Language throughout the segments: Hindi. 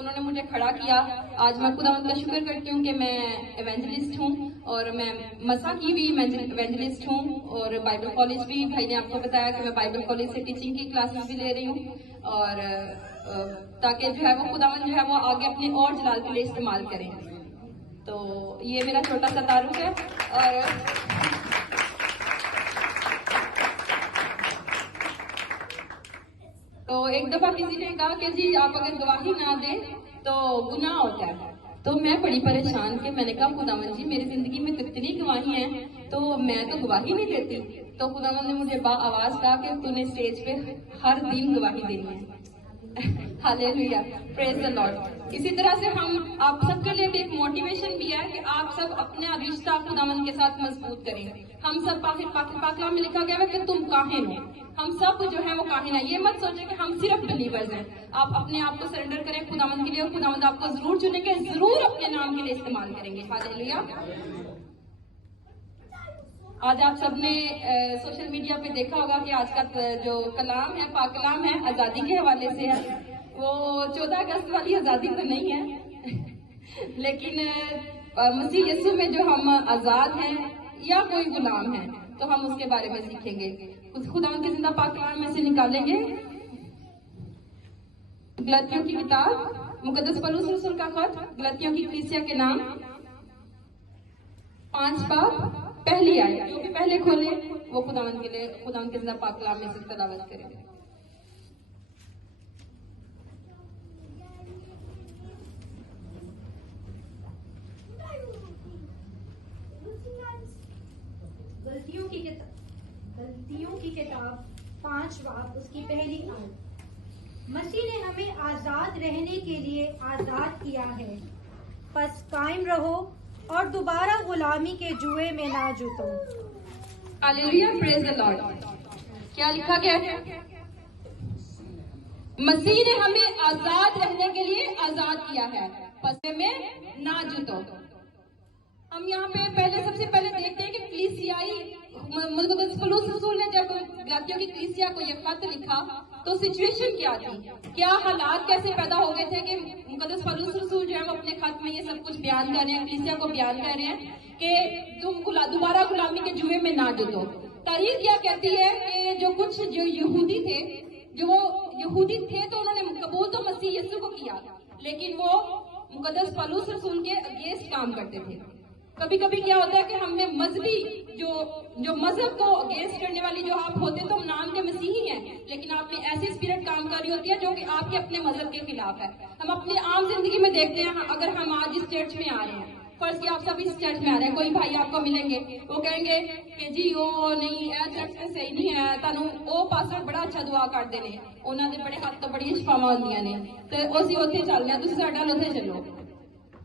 उन्होंने मुझे खड़ा किया। आज मैं खुदावंद का शुक्र करती हूँ कि मैं एवेंजलिस्ट हूँ और मैं मसा की भी एवेंजलिस्ट हूँ और बाइबल कॉलेज भी, भाई ने आपको बताया कि मैं बाइबल कॉलेज से टीचिंग की क्लासेस भी ले रही हूँ और ताकि जो है वो खुदावंद जो है वो आगे अपने और जलाल के लिए इस्तेमाल करें। तो ये मेरा छोटा सा तारुफ है। और तो एक दफा किसी ने कहा कि जी आप अगर गवाही ना दें तो गुनाह होता है। तो मैं बड़ी परेशान कि मैंने कहा खुदावंद जी मेरी जिंदगी में कितनी गवाही हैं तो मैं तो गवाही नहीं देती। तो खुदावंद ने मुझे आवाज कहा कि तूने स्टेज पे हर दिन गवाही देनी है। Hallelujah, praise the Lord. इसी तरह से हम आप सबके लिए भी एक मोटिवेशन भी है कि आप सब अपना रिश्ता खुदावंद के साथ मजबूत करें। हम सब पाकला में लिखा गया है कि तुम काहिन हो, हम सब जो है वो काहिन है। ये मत सोचे कि हम सिर्फ बिलीवर्स हैं। आप अपने आप को सरेंडर करें खुदावंद के लिए और खुदावंद आपको जरूर चुनेंगे, जरूर अपने नाम के लिए इस्तेमाल करेंगे। हालेलुया। आज आप सबने सोशल मीडिया पे देखा होगा कि आज का जो कलाम है, पाक कलाम है, आजादी के हवाले से है। वो 14 अगस्त वाली आजादी तो नहीं है लेकिन मसीह यीशु में जो हम आजाद हैं या कोई गुलाम है तो हम उसके बारे में सीखेंगे। खुदा उनके जिंदा पाक कलाम में से निकालेंगे गलतियों की किताब, मुकद्दस पौलुस रसूल का खत गलतियों की कलीसिया के नाम 5 बाब पहली आयत। जो भी पहले खोले वो खुदावंद के लिए खुदावंद के जिंदा पाक कलाम में से तिलावत करें। गलतियों की किताब 5 बाब उसकी पहली आयत। मसीह ने हमें आजाद रहने के लिए आजाद किया है, बस कायम रहो और दोबारा गुलामी के जुए में ना जुटो। Hallelujah, praise the Lord. क्या लिखा गया है? मसीह ने हमें आजाद रहने के लिए आजाद किया है, बस में ना जुटो। हम यहाँ पे सबसे पहले देखते हैं कि कलीसियाई मुकद्दस पौलुस रसूल ने जब गलातियों की कलीसिया को यह खत लिखा तो सिचुएशन क्या थी, क्या हालात कैसे पैदा हो गए थे कि मुकद्दस पौलुस रसूल जो है वो अपने खत में ये सब कुछ बयान कर रहे हैं, कलीसिया को बयान कर रहे हैं कि तुम दोबारा गुलामी के जुए में ना जुटो। तारीख क्या कहती है कि जो यहूदी थे तो उन्होंने कबूल तो मसीह यीशु को किया लेकिन वो मुकद्दस पौलुस रसूल के अगेंस्ट काम करते थे। कभी कभी क्या होता है कि हमें मजहबी जो मजहब को अगेंस्ट करने वाली जो आप होते तो हम नाम के मसीही हैं लेकिन आप में ऐसी स्पिरिट काम कर रही होती है जो कि आपके अपने मजहब के खिलाफ है। हम अपनी आम जिंदगी में देखते हैं, अगर हम आज इस चर्च में आ रहे हैं, फर्ज की आप सब इस चर्च में आ रहे हैं, कोई भाई आपको मिलेंगे वो कहेंगे कि जी वो नहीं चर्च में सही नहीं है, तानू वो पास्टर बड़ा अच्छा दुआ कर देने, उन्होंने बड़े हाथ तो बड़ी शफावां होंदियां ने तो उसी उत्थे चलने तुसीं साडे नाल उत्थे चलो।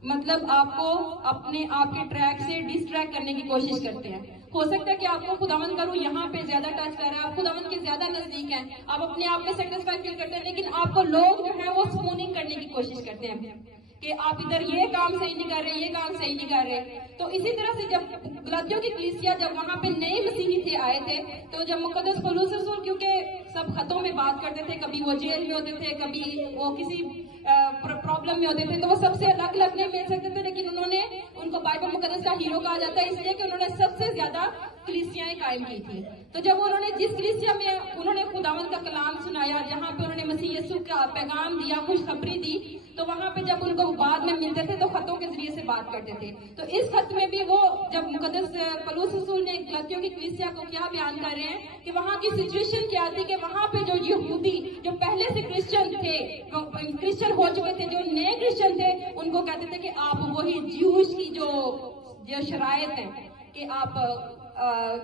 मतलब आपको अपने आपके ट्रैक से डिस्ट्रैक्ट करने की कोशिश करते हैं। हो सकता है कि आपको खुदावंद करूं यहाँ पे ज्यादा टच कर रहा है, आप खुदावंद के ज्यादा नजदीक हैं, आप अपने आप में सेटिस्फाई फील करते हैं, लेकिन आपको लोग जो है वो स्पूनिंग करने की कोशिश करते हैं कि आप इधर ये काम सही नहीं कर रहे, ये काम सही नहीं कर रहे। तो इसी तरह से जब गलातियों की कलीसिया जब वहां पे नए मसीही थे आए थे तो जब मुकद्दस पौलुस रसूल क्योंकि सब खतों में बात करते थे, कभी वो जेल में होते थे, कभी वो किसी प्रॉब्लम में होते थे, तो वो सबसे अलग अलग नहीं मिल सकते थे, लेकिन उनको बाइबल मुकद्दस का हीरो कहा जाता है इसलिए कि उन्होंने सबसे ज्यादा कलीसियाएं कायम की थी। तो जब उन्होंने जिस कलीसिया में उन्होंने खुदावंद का कलाम सुनाया, जहाँ पे उन्होंने मसीह यीशु का पैगाम दिया, खुशखबरी दी, तो वहां पे जब उनको बाद में मिलते थे तो खतों के जरिए से बात करते थे। तो इस खत में भी वो जब मुकद्दस पौलुस रसूल ने गलातियों की कलीसिया को क्या बयान कर रहे हैं कि वहां की सिचुएशन क्या थी कि वहां पे जो यहूदी जो पहले से क्रिश्चियन थे, क्रिश्चियन हो चुके थे, जो नए क्रिश्चियन थे, उनको कहते थे कि आप वही ज्यूश की जो शरायत है कि आप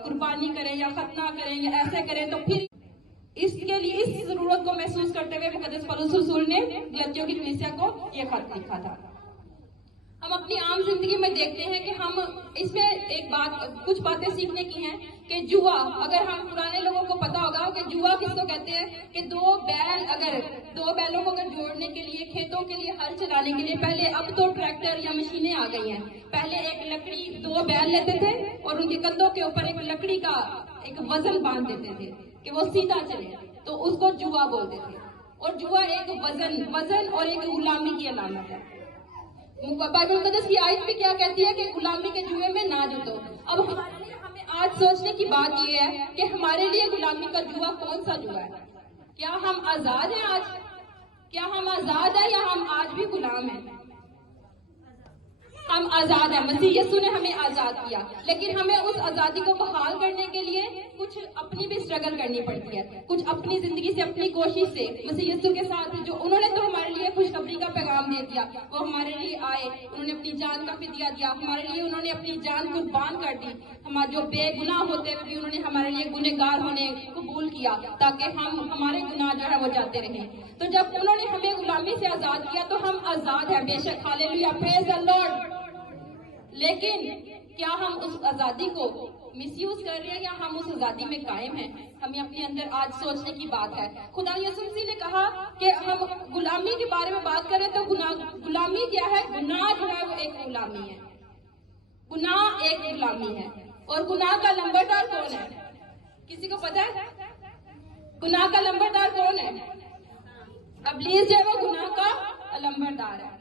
कुर्बानी करें या खतना करें या ऐसे करें, तो फिर इसके लिए इस जरूरत को महसूस करते हुए मुकद्दस पौलुस रसूल ने गलातियों की कलीसिया को यह खत लिखा था। हम अपनी आम जिंदगी में देखते हैं कि हम इसमें कुछ बातें सीखने की हैं कि जुआ, अगर हम पुराने लोगों को पता होगा कि जुआ किसको कहते हैं कि दो बैलों को अगर जोड़ने के लिए, खेतों के लिए, हल चलाने के लिए, पहले अब तो ट्रैक्टर या मशीनें आ गई हैं, पहले एक लकड़ी, 2 बैल लेते थे और उनके कंधों के ऊपर एक लकड़ी का एक वजन बांध देते थे कि वो सीधा चले, तो उसको जुआ बोलते थे। और जुआ एक वजन और एक गुलामी की अलामत है। बाइबल मुकद्दस की आयत भी क्या कहती है कि गुलामी के जुए में ना जुटो। अब हमारे लिए हमें आज सोचने की बात यह है कि हमारे लिए गुलामी का जुआ कौन सा जुआ है? क्या हम आजाद हैं आज? क्या हम आजाद हैं या हम आज भी गुलाम हैं? हम आजाद हैं। मसीह यीशु ने हमें आजाद किया, लेकिन हमें उस आजादी को बहाल करने के लिए कुछ अपनी भी स्ट्रगल करनी पड़ती है, कुछ अपनी जिंदगी से, अपनी कोशिश से। मसीह यीशु के साथ जो उन्होंने तो हमारे लिए खुशखबरी का पैगाम दे दिया, वो हमारे लिए आए, उन्होंने अपनी जान का फिदिया दिया हमारे लिए, उन्होंने अपनी जान कुर्बान कर दी। हमारे जो बेगुनाह होते हुए भी उन्होंने हमारे लिए गुनहगार होने कबूल किया, ताकि हम हमारे गुनाह जो है वो जाते रहे। तो जब उन्होंने हमें गुलामी से आजाद किया तो हम आजाद हैं, बेशक, हालेलुया, प्रेज द लॉर्ड। लेकिन क्या हम उस आजादी को मिसयूज कर रहे हैं या हम उस आजादी में कायम हैं? हमें अपने अंदर आज सोचने की बात है। खुदा यीशु मसीह ने कहा कि हम गुलामी के बारे में बात करें तो गुलामी क्या है? गुनाह जो है वो एक गुलामी है। गुनाह एक गुलामी है। और गुनाह का लंबरदार कौन है? किसी को पता है गुनाह का लंबरदार कौन है? इब्लीस जो है वो गुनाह का लंबरदार है।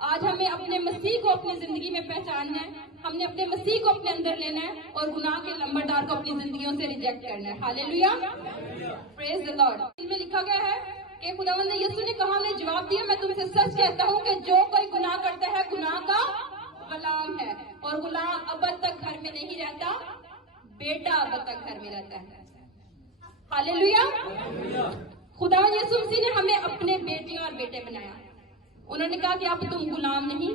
आज हमें अपने मसीह को अपनी जिंदगी में पहचानना है, हमने अपने मसीह को अपने अंदर लेना है और गुनाह के लंबरदार को अपनी जिंदगियों से रिजेक्ट करना है। Hallelujah, praise the Lord. इसमें लिखा गया है कि खुदावंद यीशु ने कहा, हमने जवाब दिया, मैं तुमसे सच कहता हूँ कि जो कोई गुनाह करता है गुनाह का गुलाम है, और गुलाम अब तक घर में नहीं रहता, बेटा अब तक घर में रहता है। हालेलुया। खुदा यीशु मसीह ने हमें अपने बेटियां और बेटे बनाया। उन्होंने कहा कि अब तुम गुलाम नहीं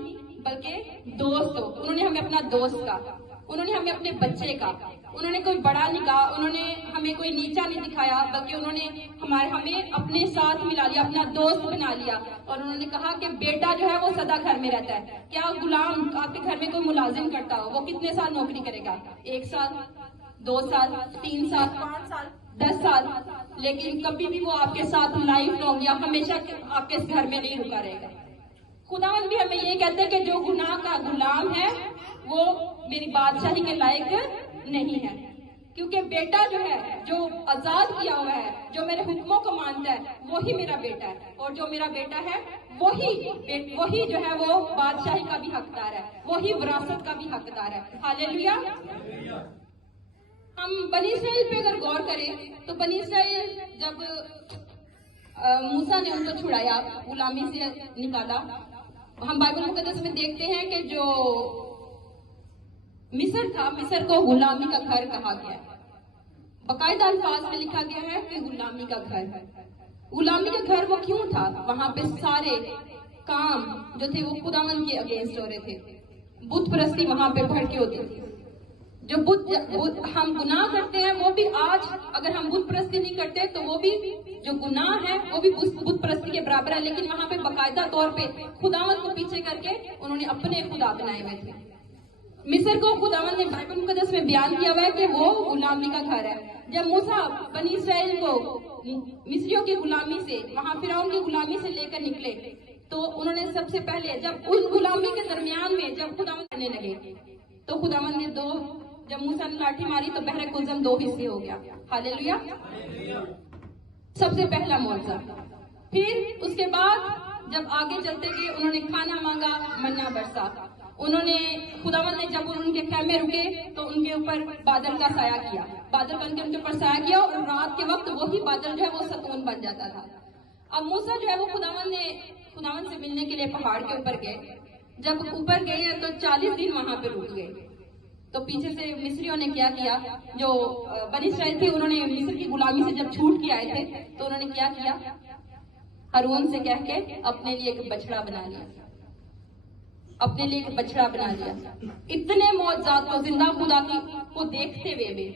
बल्कि दोस्त हो। उन्होंने हमें अपना दोस्त कहा, उन्होंने हमें अपने बच्चे का, उन्होंने कोई बड़ा नहीं कहा, उन्होंने हमें कोई नीचा नहीं दिखाया, बल्कि उन्होंने हमें अपने साथ मिला लिया, अपना दोस्त बना लिया। और उन्होंने कहा कि बेटा जो है वो सदा घर में रहता है। क्या गुलाम आपके घर में कोई मुलाजिम करता हो, वो कितने साल नौकरी करेगा? 1 साल, 2 साल, 3 साल, 5 साल, 10 साल, लेकिन कभी भी वो आपके साथ लाइफ लॉन्ग या हमेशा आपके घर में नहीं रुका रहेगा। खुदावंद भी हमें ये कहते हैं कि जो गुनाह का गुलाम है वो मेरी बादशाही के लायक नहीं है, क्योंकि बेटा जो है, जो आजाद किया हुआ है, जो मेरे हुक्मों को मानता है, वही मेरा बेटा है। और जो मेरा बेटा है वही जो है वो बादशाही का भी हकदार है, वही विरासत का भी हकदार है। हालेलुया। हम बनी इस्राइल पे अगर गौर करें तो बनी इस्राइल जब मूसा ने उनको छुड़ाया, गुलामी से निकाला, हम बाइबल मुकद्दस में देखते हैं कि जो मिस्र था, मिस्र को गुलामी का घर कहा गया। बाकायदा अल्फाज में लिखा गया है कि गुलामी का घर। गुलामी का घर वो क्यों था? वहां पे सारे काम जो थे वो खुदावंद के अगेंस्ट हो रहे थे। बुत परस्ती वहां पे भड़के होती थी। जो हम गुनाह करते हैं वो भी आज, अगर हम बुत परस्ती नहीं करते तो वो भी जो गुनाह है वो भी बुत परस्ती के बराबर है। लेकिन वहां पे बाकायदा तौर पे खुदावंद को पीछे करके उन्होंने अपने खुदा बनाए हुए थे। मिस्र को खुदावंद ने बाइबल मुकद्दस में बयान किया हुआ है कि वो गुलामी का घर है। जब मूसा बनी इस्राइल को मिस्रियों की गुलामी से, वहां फिरौन की गुलामी से लेकर निकले, तो उन्होंने सबसे पहले जब उस गुलामी के दरमियान में जब खुदावंद करने लगे तो खुदावंद ने जब मूसा ने लाठी मारी तो बहरे कुलजम 2 हिस्से हो गया। हालेलुया, सबसे पहला मौजज़ा। फिर उसके बाद जब आगे चलते गए उन्होंने खाना मांगा, मन्ना बरसा। उन्होंने खुदावंद ने जब उनके खैमे रुके तो उनके ऊपर बादल का साया किया, बादल बन के उनके ऊपर साया किया, और रात के वक्त वही बादल जो है वो सतून बन जाता था। अब मूसा जो है वो खुदावंद से मिलने के लिए पहाड़ के ऊपर गए। जब ऊपर गए तो 40 दिन वहां पे रुक गए। तो पीछे से मिस्रियों ने क्या किया, जो बनी इस्राइल थे उन्होंने मिस्र की गुलामी से जब छूट के आए थे तो उन्होंने क्या किया, हारून से कह के अपने लिए एक बछड़ा बना लिया, अपने लिए एक बछड़ा बना लिया। इतने मौजज़ात को जिंदा खुदा की को देखते हुए भी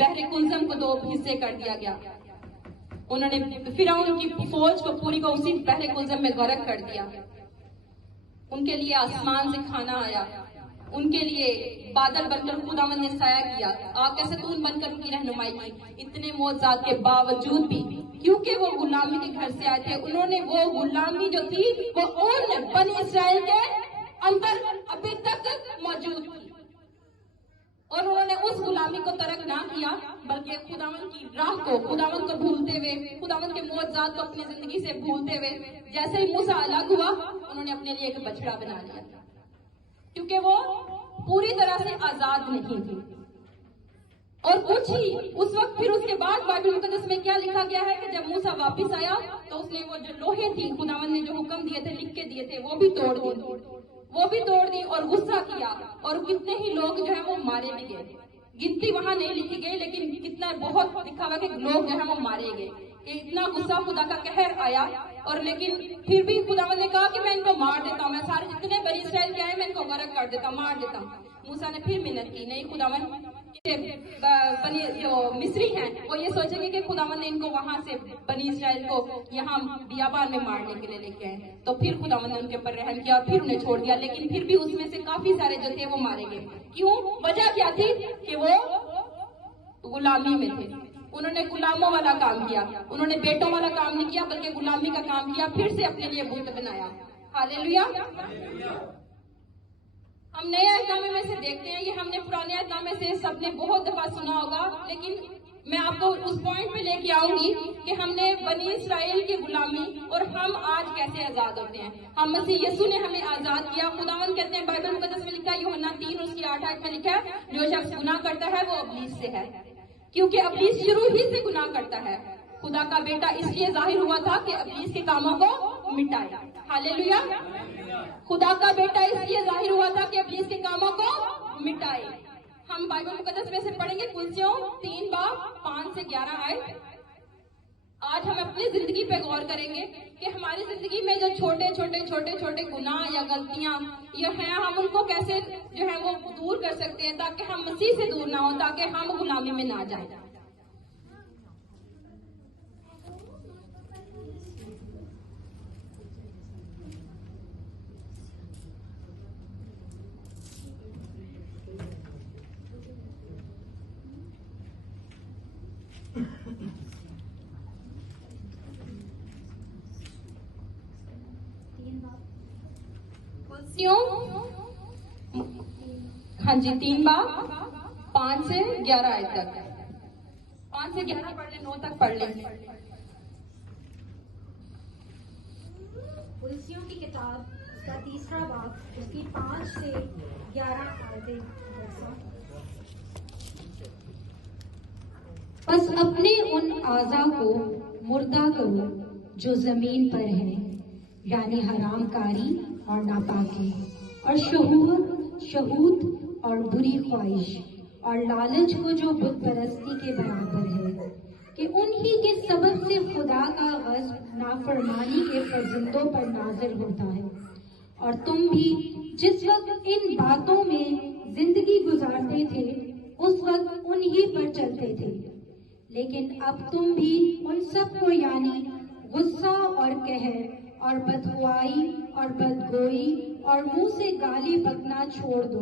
बहरे कुलजम को 2 हिस्से कर दिया गया। उन्होंने फिरौन की फौज को पूरी को उसी बहरे कुलजम में गर्क कर दिया। उनके लिए आसमान से खाना आया, उनके लिए बादल बनकर खुदावंद ने साया किया, आग का सतून बनकर उनकी रहनुमाई की। इतने मौजज़ात के बावजूद भी, क्योंकि वो गुलामी के घर से आए थे, उन्होंने वो गुलामी जो थी वो उन बनी इस्राइल के अंदर अभी तक मौजूद थी, और उन्होंने उस गुलामी गुलामी को तरक ना किया, बल्कि खुदावन की राह को, खुदावन को भूलते हुए, खुदावन के मुआवजात को अपनी जिंदगी से भूलते हुए, जैसे ही मूसा अलग हुआ, उन्होंने अपने लिए एक बछड़ा बना लिया, क्योंकि वो पूरी तरह से आजाद नहीं थी। और कुछ ही उस वक्त फिर उसके बाद बाइबल मुकद्दस में क्या लिखा गया है कि जब मूसा वापस आया तो उसने वो जो लोहे थी, खुदावन ने जो हुक्म दिए थे, लिख के दिए थे, वो भी तोड़ दी और गुस्सा किया, और कितने ही लोग जो है वो मारे भी गए। गिनती वहां नहीं लिखी गई, लेकिन कितना बहुत लिखा हुआ कि लोग जो है वो मारे गए, कि इतना गुस्सा खुदा का कहर आया। और लेकिन फिर भी खुदावन ने कहा कि मैं इनको मार देता हूँ, मैं सारे जितने बनी इस्राएल के आए मैं इनको गरक कर देता हूँ, मार देता हूँ। मूसा ने फिर मिन्नत की, नहीं खुदावन, बनी जो मिस्री हैं वो ये सोचेंगे कि खुदावन ने इनको वहां से बनी इस्राएल को यहाँ बियाबान में मारने के लिए लेके आए, तो फिर खुदावन ने उनके ऊपर रहम किया और फिर उन्हें छोड़ दिया। लेकिन फिर भी उसमें से काफी सारे जो थे वो मारे गए। क्यों? वजह क्या थी? कि वो गुलामी में थे, उन्होंने गुलामों वाला काम किया, उन्होंने बेटों वाला काम नहीं किया, बल्कि गुलामी का काम किया, फिर से अपने लिए बुत बनाया। हालेलुया। हम नए अहदनामे में से देखते हैं, ये हमने पुराने अहदनामे से सबने बहुत दफा सुना होगा, लेकिन मैं आपको उस पॉइंट पे लेके आऊंगी कि हमने बनी इस्राएल की गुलामी और हम आज कैसे आजाद होते हैं। हम मसीह यीशु ने हमें आजाद किया। खुदावन कहते हैं, बाइबल मुकद्दस में लिखा है, यूहन्ना 3 उसकी 8 आयत में लिखा है, जो शख्स गुनाह करता है वो अबलीस से है, क्योंकि अबलीस शुरू ही से गुनाह करता है। खुदा का बेटा इसलिए जाहिर हुआ था कि अबलीस के कामों को मिटाए। हालेलुया। खुदा का बेटा इसलिए जाहिर हुआ था कि अबलीस के कामों को मिटाए। हम बाइबल मुकद्दस में से पढ़ेंगे कुलसियों 3:5-11 आयत। आज हम अपनी जिंदगी पे गौर करेंगे कि हमारी जिंदगी में जो छोटे गुनाह या गलतियां ये हैं, हम उनको कैसे जो है वो दूर कर सकते हैं, ताकि हम मसीह से दूर ना हो, ताकि हम गुलामी में ना जाए। हाँ जी, 3:5-11 आयत तक, 5 से 11 पढ़ लें, 9 तक पढ़ लें। कुलसियों की किताब उसका 3रा बाब उसकी 5 से 11 आयतें। बस अपने उन आज़ा को मुर्दा करो जो जमीन पर है, यानी हरामकारी और नापाकी और शहूद और बुरी ख्वाहिश और लालच को, जो बुत परस्ती के बराबर है, कि उन्हीं के सबब से खुदा का गज़ब नाफरमानी के फर्जंदों पर नाज़िल होता है। और तुम भी जिस वक्त इन बातों में जिंदगी गुजारते थे, उस वक्त उन्हीं पर चलते थे, लेकिन अब तुम भी उन सब को, यानी गुस्सा और कहर और बदखुआई और बदगोई और मुंह से गाली बकना छोड़ दो।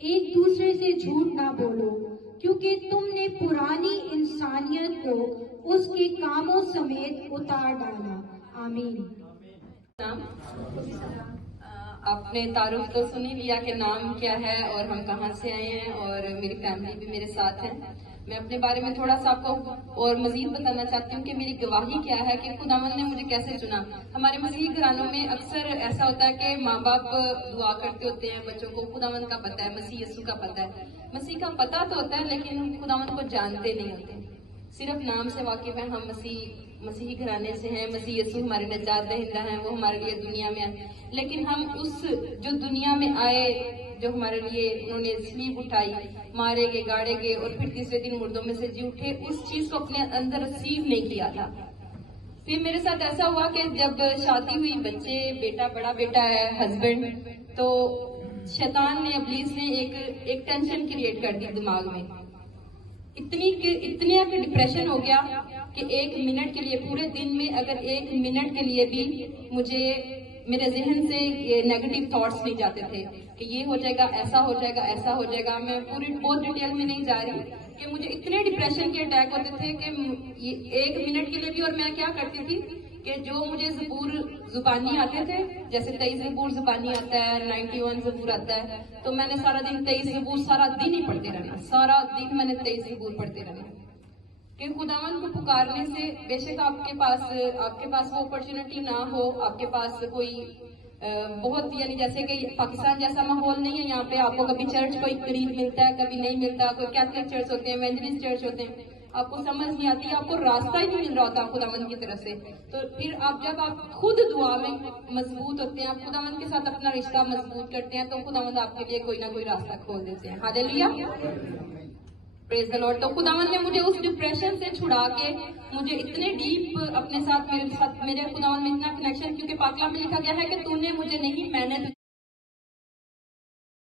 एक दूसरे से झूठ ना बोलो, क्योंकि तुमने पुरानी इंसानियत को उसके कामों समेत उतार डाला। आमीन। आपने तारुफ तो सुन ही लिया कि नाम क्या है और हम कहाँ से आए हैं, और मेरी फैमिली भी मेरे साथ है। मैं अपने बारे में थोड़ा सा आपको और मजीद बताना चाहती हूँ कि मेरी गवाही क्या है कि खुदावंद ने मुझे कैसे चुना। हमारे मसीही घरानों में अक्सर ऐसा होता है कि माँ बाप दुआ करते होते हैं बच्चों को, खुदावंद का पता है, मसीह यीशु का पता है। मसीह का पता तो होता है, लेकिन खुदावंद को जानते नहीं होते, सिर्फ नाम से वाकिफ है। हम मसीही घराने से हैं, मसीह यीशु हमारे नजात दहिंदा हैं, वो हमारे लिए दुनिया में आए, लेकिन हम उस जो दुनिया में आए, जो हमारे लिए उन्होंने स्लीब उठाई, मारे गए, गाड़े गए और फिर तीसरे दिन मुर्दों में से जी उठे, उस चीज को अपने अंदर रिसीव नहीं किया था। फिर मेरे साथ ऐसा हुआ कि जब शादी हुई, बच्चे, बेटा, बड़ा बेटा है, हस्बैंड, तो शैतान ने, इब्लीस ने एक टेंशन क्रिएट कर दी दिमाग में। इतने डिप्रेशन हो गया कि 1 मिनट के लिए, पूरे दिन में अगर 1 मिनट के लिए भी मुझे मेरे जहन से ये नेगेटिव थॉट्स नहीं जाते थे कि ये हो जाएगा, ऐसा हो जाएगा, ऐसा हो जाएगा। मैं पूरी बहुत डिटेल में नहीं जा रही कि मुझे इतने डिप्रेशन के अटैक होते थे कि ये 1 मिनट के लिए भी। और मैं क्या करती थी कि जो मुझे ज़बूर जुबानी आते थे, जैसे 23 ज़बूर जुबानी आता है, 91 ज़बूर आता है, तो मैंने सारा दिन 23 ज़बूर सारा दिन ही पढ़ते रहना, सारा दिन मैंने 23 ज़बूर पढ़ते रहना। कि खुदावन को पुकारने से बेशक आपके पास वो अपॉर्चुनिटी ना हो, आपके पास कोई बहुत यानी जैसे कि पाकिस्तान जैसा माहौल नहीं है यहाँ पे, आपको कभी चर्च कोई करीब मिलता है, कभी नहीं मिलता, कोई कैथलिक चर्च होते हैं, इवेंजलिस्ट चर्च होते हैं, आपको समझ नहीं आती, आपको रास्ता ही नहीं मिल रहा होता खुदावन की तरफ से। तो फिर जब आप खुद दुआ में मजबूत होते हैं, आप खुदावन के साथ अपना रिश्ता मजबूत करते हैं, तो खुदावन आपके लिए कोई ना कोई रास्ता खोल देते हैं। Hallelujah, praise the Lord. तो खुदावन ने मुझे उस डिप्रेशन से छुड़ा के मुझे इतने डीप अपने साथ मेरे खुदावन में इतना कनेक्शन, क्योंकि पाकलाम में लिखा गया है कि तूने मुझे नहीं, मैंने